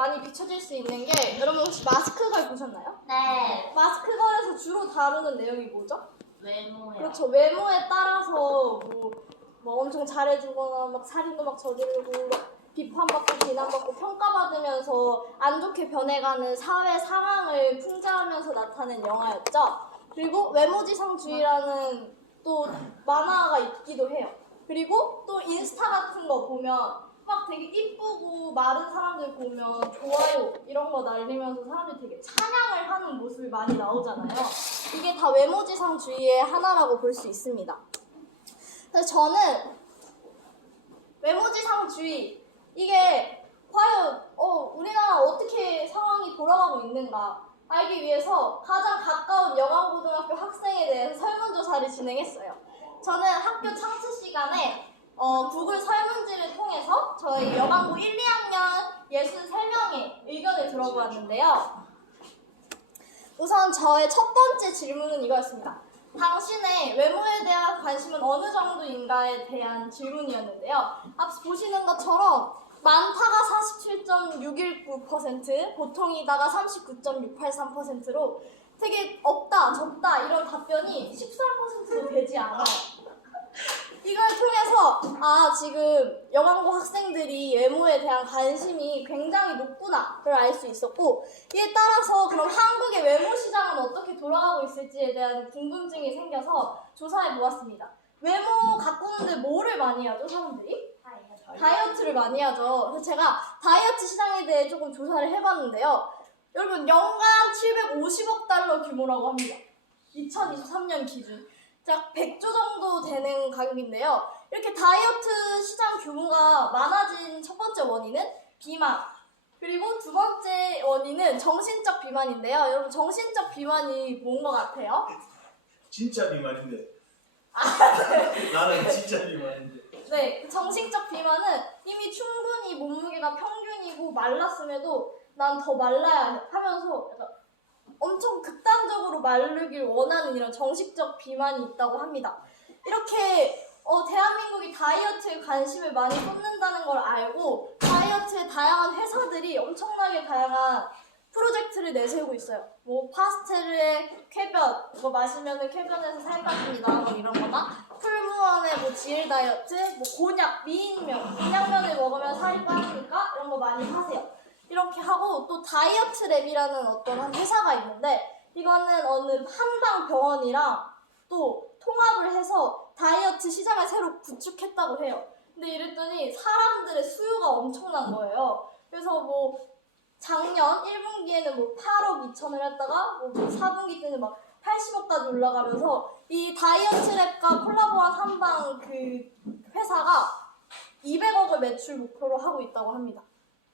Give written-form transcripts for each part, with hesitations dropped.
많이 비춰질 수 있는 게 여러분 혹시 마스크걸 보셨나요? 네. 마스크걸에서 주로 다루는 내용이 뭐죠? 외모요. 그렇죠. 외모에 따라서 뭐 엄청 잘해주거나 막 살인도 막 저지르고 막 비판받고 비난받고 평가받으면서 안 좋게 변해가는 사회 상황을 풍자하면서 나타낸 영화였죠. 그리고 외모지상주의라는 또 만화가 있기도 해요. 그리고 또 인스타 같은 거 보면 막 되게 이쁘고 마른 사람들 보면 좋아요 이런 거 날리면서 사람들이 되게 찬양을 하는 모습이 많이 나오잖아요. 이게 다 외모지상주의의 하나라고 볼 수 있습니다. 그래서 저는 외모지상주의 이게 과연 우리나라 어떻게 상황이 돌아가고 있는가 알기 위해서 가장 가까운 영암고등학교 학생에 대해서 설문조사를 진행했어요. 저는 학교 창치 시간에 구글 설문지를 통해서 저희 영암고 1, 2학년 63명의 의견을 들어보았는데요. 우선 저의 첫 번째 질문은 이거였습니다. 당신의 외모에 대한 관심은 어느 정도인가에 대한 질문이었는데요. 앞서 보시는 것처럼 많다가 47.619%, 보통이다가 39.683%로 되게 없다, 적다 이런 답변이 13%도 되지 않아요. 이걸 통해서 지금 영암고 학생들이 외모에 대한 관심이 굉장히 높구나를 알 수 있었고, 이에 따라서 그럼 한국의 외모 시장은 어떻게 돌아가고 있을지에 대한 궁금증이 생겨서 조사해 보았습니다. 외모 가꾸는데 뭐를 많이 하죠, 사람들이? 다이어트를 많이 하죠. 그래서 제가 다이어트 시장에 대해 조금 조사를 해봤는데요. 여러분 연간 750억 달러 규모라고 합니다. 2023년 기준. 약 100조 정도 되는 가격인데요. 이렇게 다이어트 시장 규모가 많아진 첫 번째 원인은 비만. 그리고 두 번째 원인은 정신적 비만인데요. 여러분 정신적 비만이 뭔 것 같아요? 진짜 비만인데. 나는 진짜 비만인데. 네, 정신적 비만은 이미 충분히 몸무게가 평균이고 말랐음에도 난 더 말라야 해 하면서 약간 엄청 극단적으로 마르길 원하는 이런 정신적 비만이 있다고 합니다. 이렇게 대한민국이 다이어트에 관심을 많이 쏟는다는 걸 알고 다이어트의 다양한 회사들이 엄청나게 다양한 프로젝트를 내세우고 있어요. 뭐 파스텔의 쾌변, 이거 마시면은 쾌변에서 살 빠집니다. 뭐 이런 거나 풀무원의 뭐 지일 다이어트, 뭐 곤약, 미인명, 곤약면을 먹으면 살이 빠지니까 이런 거 많이 하세요. 이렇게 하고 또 다이어트 랩이라는 어떤 한 회사가 있는데 이거는 어느 한방 병원이랑 또 통합을 해서 다이어트 시장을 새로 구축했다고 해요. 근데 이랬더니 사람들의 수요가 엄청난 거예요. 그래서 뭐 작년 1분기에는 뭐 8억 2천을 했다가 뭐 4분기 때는 막 80억까지 올라가면서 이 다이어트 랩과 콜라보한 한방 그 회사가 200억을 매출 목표로 하고 있다고 합니다.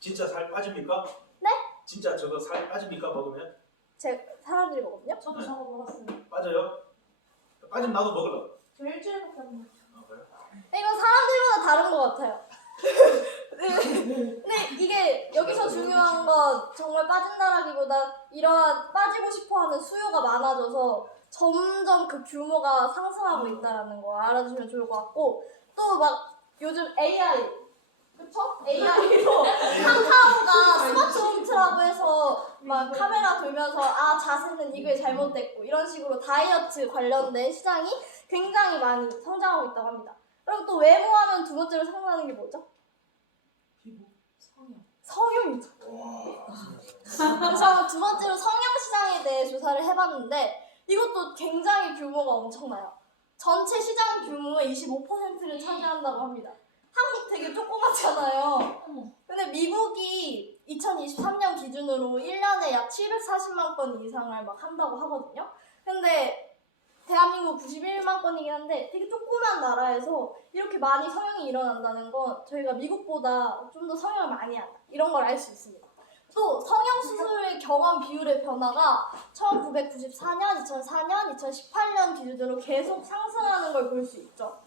진짜 살 빠집니까? 네? 진짜 저거 살 빠집니까 먹으면? 사람들이 먹었냐? 저도 네. 저거 먹었어요. 빠져요? 빠지면 나도 먹을래. 저 일주일밖에 안 먹었어요. 그래요? 이건 사람들마다 다른 것 같아요. 근데 이게 여기서 중요한 건 정말 빠진다라기보다 이러한 빠지고 싶어하는 수요가 많아져서 점점 그 규모가 상승하고 있다는 거 알아주시면 좋을 것 같고 또 막 요즘 AI 그쵸? AI로 상타오가 스마트 홈트라고 해서 막 카메라 돌면서 자세는 이게 잘못됐고 이런 식으로 다이어트 관련된 시장이 굉장히 많이 성장하고 있다고 합니다. 그럼 또 외모하면 두 번째로 생각나는 게 뭐죠? 피부? 성형이죠. 그래서 두 번째로 성형 시장에 대해 조사를 해봤는데 이것도 굉장히 규모가 엄청나요. 전체 시장 규모의 25%를 차지한다고 합니다. 한국 되게 조그맣잖아요. 근데 미국이 2023년 기준으로 1년에 약 740만 건 이상을 막 한다고 하거든요. 근데 대한민국 91만 건이긴 한데 되게 조그만 나라에서 이렇게 많이 성형이 일어난다는 건 저희가 미국보다 좀 더 성형을 많이 한다. 이런 걸 알 수 있습니다. 또 성형수술 경험 비율의 변화가 1994년, 2004년, 2018년 기준으로 계속 상승하는 걸 볼 수 있죠.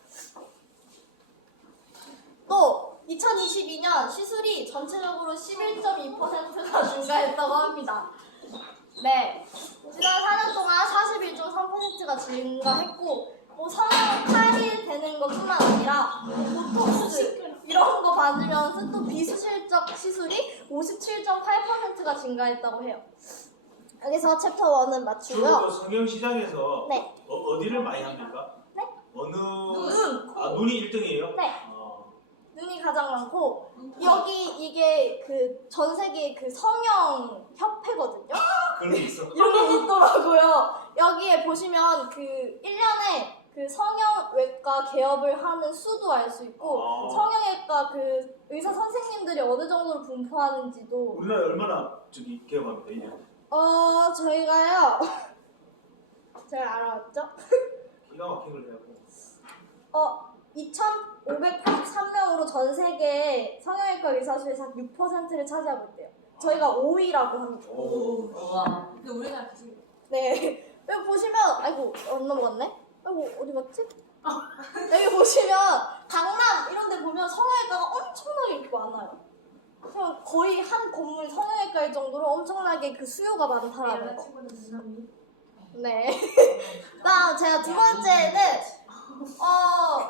또 2022년 시술이 전체적으로 11.2%가 증가했다고 합니다. 네, 지난 4년 동안 41.3%가 증가했고 뭐 성형 8일 되는 것뿐만 아니라 보톡스 이런 거 받으면서 또 비수실적 시술이 57.8% 10%가 증가했다고 해요. 여기서 챕터 1은 주로 마치고요. 그 성형시장에서 네. 어디를 많이 합니까? 네? 어느 눈, 아 눈이 1등이에요? 네. 눈이 가장 많고 여기 이게 그 전 세계 그 성형 협회거든요. 그런 게 있어. 이런 게 있더라고요. 여기에 보시면 그 1년에 그 성형외과 개업을 하는 수도 알 수 있고 성형외과 그 의사 선생님들이 어느 정도로 분포하는지도 우리나라에 얼마나 개업합니까 1년? 저희가요. 제가 알아왔죠? 기가 막힌 걸 해갖고 2,583명으로 전 세계 성형외과 의사 수에서 6%를 차지하고 있대요. 저희가 5위라고 합니다. 오. 와. 근데 우리나라 기술. 네. 여기 보시면 아이고 안 넘어갔네. 아이고 어디 갔지? 여기 보시면 강남 이런 데 보면 성형외과가 엄청나게 이렇게 많아요. 그냥 거의 한 건물 성형외과일 정도로 엄청나게 그 수요가 많다라는 거. 친구는 누나미. 네. 그다음 제가 두 번째는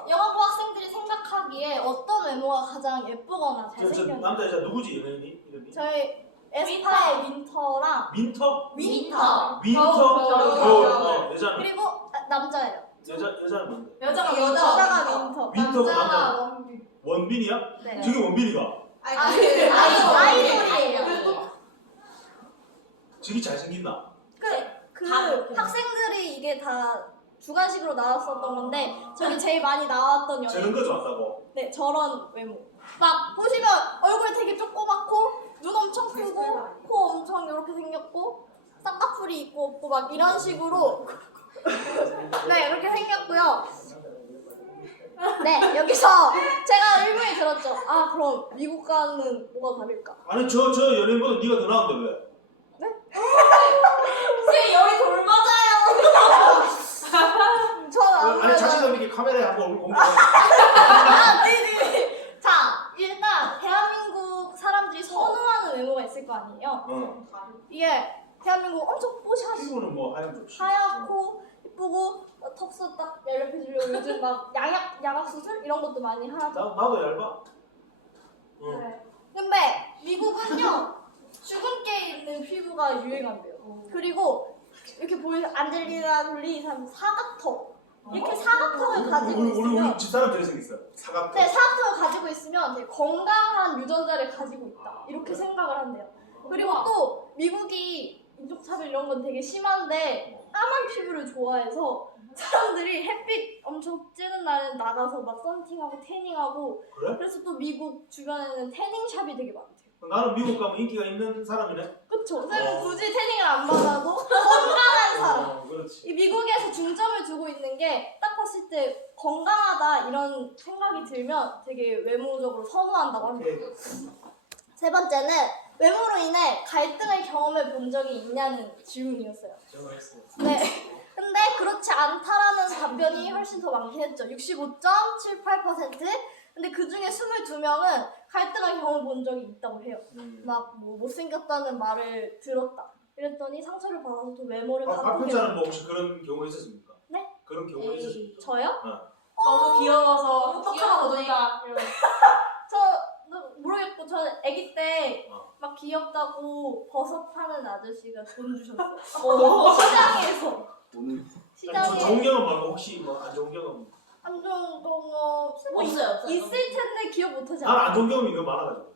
영어고 학생들이 생각하기에 어떤 외모가 가장 예쁘거나 저 잘생겼나? 남자 여자 누구지 연예인이 이름이? 저희 에스파의 윈터랑 민터? 윈터. 윈터? 겨울. 여자는 그리고 남자예요. 여자는 뭔데? 여자가 여자가 윈터. 윈터고 남자가 남자는 원빈. 원빈이야? 네. 저게 원빈이가? 아이돌이에요. 저게 잘생겼나? 그 다 그렇게. 학생들이 이게 다 주관식으로 나왔었던 건데 저기 제일 많이 나왔던 저런 연예인. 거 좋았다고? 네, 저런 외모. 막 보시면 얼굴 되게 조그맣고 눈 엄청 크고 코 엄청 이렇게 생겼고 쌍꺼풀이 있고 없고 막 이런 식으로 네 이렇게 생겼고요. 네 여기서 제가 의문이 들었죠. 아 그럼 미국과는 뭐가 다를까? 아니 저 연예인보다 네가 더 나은데 왜? 쌤 열이 돌 맞아요. 저는 아니 자신감 있게 카메라에 한번 얼굴 공개해. 네네. 자 일단 대한민국 사람들이 선호하는 외모가 있을 거 아니에요. 이게 대한민국 엄청 뽀샤시 피부는 뭐 하얀 좋지. 하얗고 이쁘고 턱수 딱 얄렵해지려고 요즘 막 양악 수술 이런 것도 많이 하죠. 나도 얇아. 응. 네. 근데 미국은요 주근깨 있는 피부가 유행한대요. 그리고 이렇게 보이는 안젤리나 졸리 이 사람 사각턱 이렇게 사각턱을 가지고 우리 있으면 집사람 되게 생겼어. 사각턱. 네 사각턱을 가지고 있으면 되게 건강한 유전자를 가지고 있다 이렇게 생각을 한대요. 그리고 또 미국이 인종차별 이런 건 되게 심한데 까만 피부를 좋아해서 사람들이 햇빛 엄청 찌는 날엔 나가서 막 썬팅하고 태닝하고 그래? 그래서 또 미국 주변에는 태닝샵이 되게 많대요. 나는 미국 가면 인기가 있는 사람이네. 그쵸? 쌤은 굳이 태닝을 안 받아도 건강한 사람. 그렇지. 이 미국에서 중점을 두고 있는 게 딱 봤을 때 건강하다 이런 생각이 들면 되게 외모적으로 선호한다고 합니다. 오케이. 세 번째는 외모로 인해 갈등을 경험해 본 적이 있냐는 질문이었어요. 정했어. 네. 근데 그렇지 않다라는 답변이 훨씬 더 많긴 했죠. 65.78%. 근데 그 중에 22명은 갈등을 경험해 본 적이 있다고 해요. 막 뭐 못생겼다는 말을 들었다. 이랬더니 상처를 받아서 또 외모를 박 바꾸게 편자는 뭐 혹시 그런 경우가 있었습니까? 네? 그런 경우가 있었습니까? 저요? 너무 귀여워서 너무 톡하고 귀여워서. 보니까 저 모르겠고 저는 아기 때 막 어. 귀엽다고 버섯 파는 아저씨가 돈 주셨어요. 시장에서. 아니, 시장에 좋은 경험 말고 혹시 뭐 안 좋은 경험? 안 좋은 거 없어요. 있을 텐데 기억 못하지 난 않아요. 안 좋은 경험이 너무 많아가지고.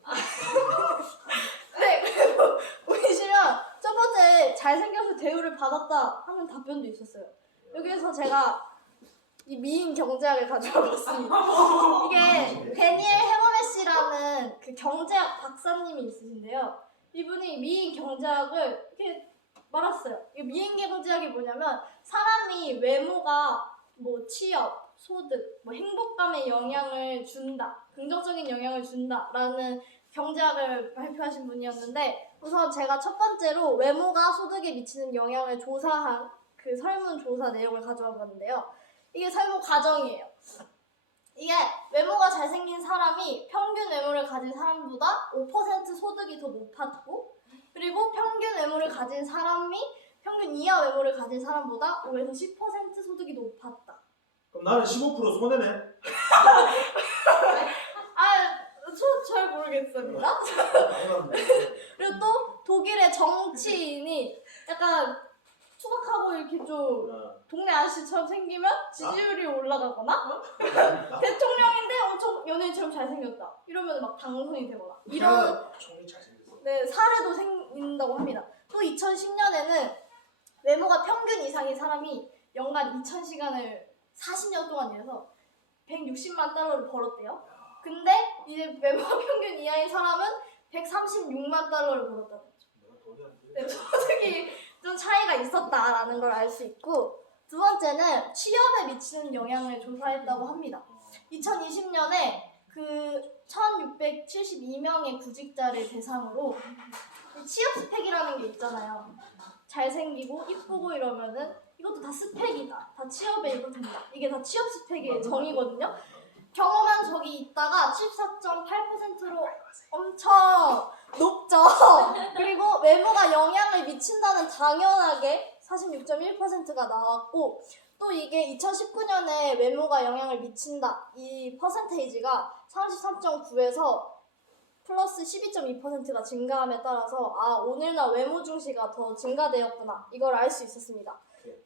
네, 그리고 보시면 첫 번째 잘생겨서 대우를 받았다 하는 답변도 있었어요. 여기에서 제가 이 미인 경제학을 가져와봤습니다. 이게 데니엘 해머메 씨라는 그 경제학 박사님이 있으신데요. 이분이 미인 경제학을 이렇게 말았어요. 이 미인 경제학이 뭐냐면 사람이 외모가 뭐 취업, 소득, 뭐 행복감에 영향을 준다, 긍정적인 영향을 준다라는 경제학을 발표하신 분이었는데 우선 제가 첫 번째로 외모가 소득에 미치는 영향을 조사한 그 설문조사 내용을 가져와 봤는데요. 이게 설문 과정이에요. 이게 외모가 잘생긴 사람이 평균 외모를 가진 사람보다 5% 소득이 더 높았고 그리고 평균 외모를 가진 사람이 평균 이하 외모를 가진 사람보다 5에서 10% 소득이 높았다. 그럼 나는 15% 손해네. 저 잘 모르겠습니다. 그리고 또 독일의 만약에 정치인이 약간 투박하고 이렇게 좀 동네 아저씨처럼 생기면 지지율이 올라가거나 대통령인데 엄청 연예인처럼 잘생겼다 이러면 막 당선이 되거나 이런 총리 잘생겼어. 네, 사례도 생긴다고 합니다. 또 2010년에는 외모가 평균 이상인 사람이 연간 2,000시간을 40년 동안 일해서 160만 달러를 벌었대요. 근데 이제 외모가 평균 이하인 사람은 136만 달러를 벌었다는 거죠. 내가 돈이 안 돼. 네, 소득이 좀 차이가 있었다라는 걸 알 수 있고, 두 번째는 취업에 미치는 영향을 조사했다고 합니다. 2020년에 그 1,672명의 구직자를 대상으로 취업 스펙이라는 게 있잖아요. 잘생기고 이쁘고 이러면은 이것도 다 스펙이다. 다 취업에 이거 된다. 이게 다 취업 스펙의 정의거든요. 경험한 적이 있다가 74.8%로 엄청 높죠. 그리고 외모가 영향을 미친다는 당연하게 46.1%가 나왔고, 또 이게 2019년에 외모가 영향을 미친다 이 퍼센테이지가 33.9에서 플러스 12.2%가 증가함에 따라서 아 오늘날 외모 중시가 더 증가되었구나 이걸 알 수 있었습니다.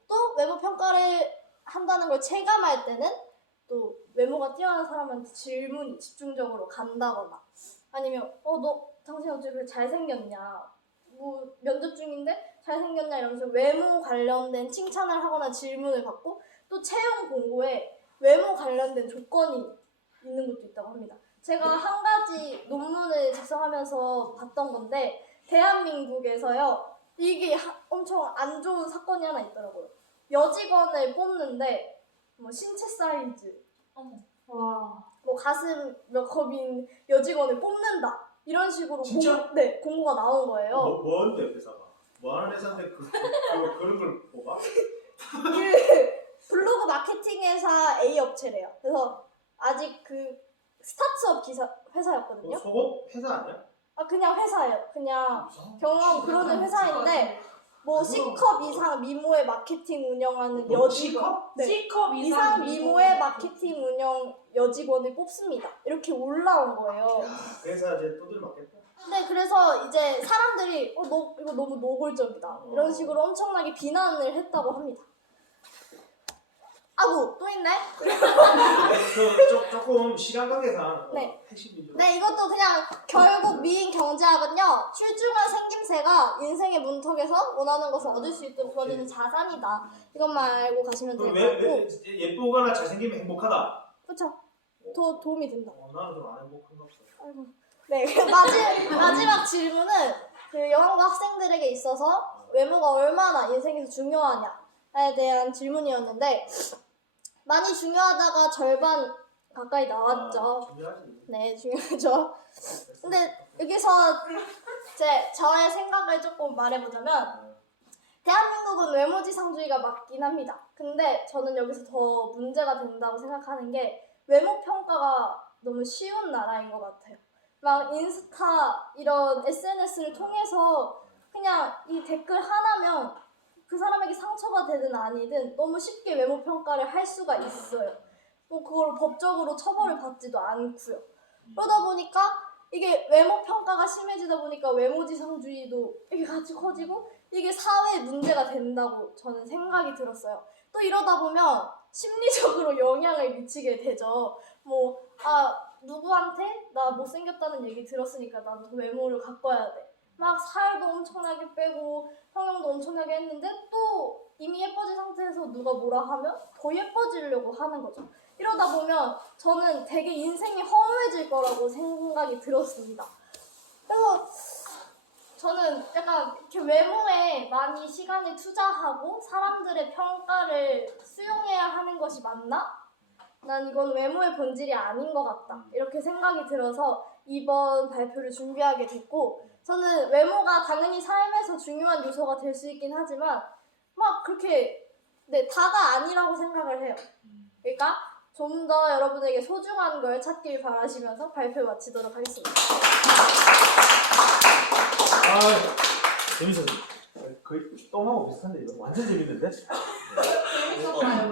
또 외모 평가를 한다는 걸 체감할 때는 또 외모가 뛰어난 사람한테 질문이 집중적으로 간다거나 아니면 너 당신 어떻게 잘생겼냐 뭐 면접 중인데 잘생겼냐 이러면서 외모 관련된 칭찬을 하거나 질문을 받고 또 채용 공고에 외모 관련된 조건이 있는 것도 있다고 합니다. 제가 한 가지 논문을 작성하면서 봤던 건데 대한민국에서요 이게 엄청 안 좋은 사건이 하나 있더라고요. 여직원을 뽑는데 뭐 신체 사이즈, 뭐 가슴 몇 컵인 여직원을 뽑는다 이런 식으로 진짜? 공고가 나온 거예요. 뭔데 회사가? 뭐 하는 회사인데 그런 걸 뽑아? 그 블로그 마케팅 회사 A 업체래요. 그래서 아직 그 스타트업 회사였거든요. 속업 회사 아니야? 아 그냥 회사예요. 그냥 경영하고 그러는 회사인데 뭐 C컵 이상 미모의 마케팅 운영하는 여직원, C컵 이상 미모의 마케팅 운영 여직원을 뽑습니다. 이렇게 올라온 거예요. 회사 이제 두들 맞겠다. 근데 그래서 이제 사람들이 너 이거 너무 노골적이다 이런 식으로 엄청나게 비난을 했다고 합니다. 아구 또 있네. 조금 시간 관계상 네. 핵심이죠. 네, 이것도 그냥 결국 미인 경제학은요 출중한 생김새가 인생의 문턱에서 원하는 것을 얻을 수 있도록 도와주는 자산이다. 이것만 알고 가시면 될 그럼 것 같고, 예쁘거나 잘생기면 행복하다. 그렇죠. 도움이 된다. 나는 좀 안 행복한가 보다. 아이고. 네, 그 마지막 질문은 그 여왕과 학생들에게 있어서 외모가 얼마나 인생에서 중요하냐에 대한 질문이었는데 많이 중요하다가 절반 가까이 나왔죠. 중요하지. 네, 중요하죠. 근데 여기서 저의 생각을 조금 말해보자면 대한민국은 외모지상주의가 맞긴 합니다. 근데 저는 여기서 더 문제가 된다고 생각하는 게 외모 평가가 너무 쉬운 나라인 것 같아요. 막 인스타 이런 SNS를 통해서 그냥 이 댓글 하나면 그 사람에게 상처가 되든 아니든 너무 쉽게 외모 평가를 할 수가 있어요. 뭐 그걸 법적으로 처벌을 받지도 않고요. 그러다 보니까 이게 외모 평가가 심해지다 보니까 외모지상주의도 이게 같이 커지고 이게 사회에 문제가 된다고 저는 생각이 들었어요. 또 이러다 보면 심리적으로 영향을 미치게 되죠. 누구한테 나 못생겼다는 얘기 들었으니까 나도 외모를 가꿔야 돼. 막 살도 엄청나게 빼고 성형도 엄청나게 했는데 또 이미 예뻐진 상태에서 누가 뭐라 하면 더 예뻐지려고 하는 거죠. 이러다 보면 저는 되게 인생이 허무해질 거라고 생각이 들었습니다. 그래서 저는 약간 이렇게 외모에 많이 시간을 투자하고 사람들의 평가를 수용해야 하는 것이 맞나? 난 이건 외모의 본질이 아닌 것 같다. 이렇게 생각이 들어서 이번 발표를 준비하게 됐고, 저는 외모가 당연히 삶에서 중요한 요소가 될 수 있긴 하지만 막 그렇게 다가 아니라고 생각을 해요. 그러니까 좀 더 여러분에게 소중한 걸 찾길 바라시면서 발표 마치도록 하겠습니다. 재밌었어. 거의 똥하고 비슷한데 이거 완전 재밌는데? 재밌었나요?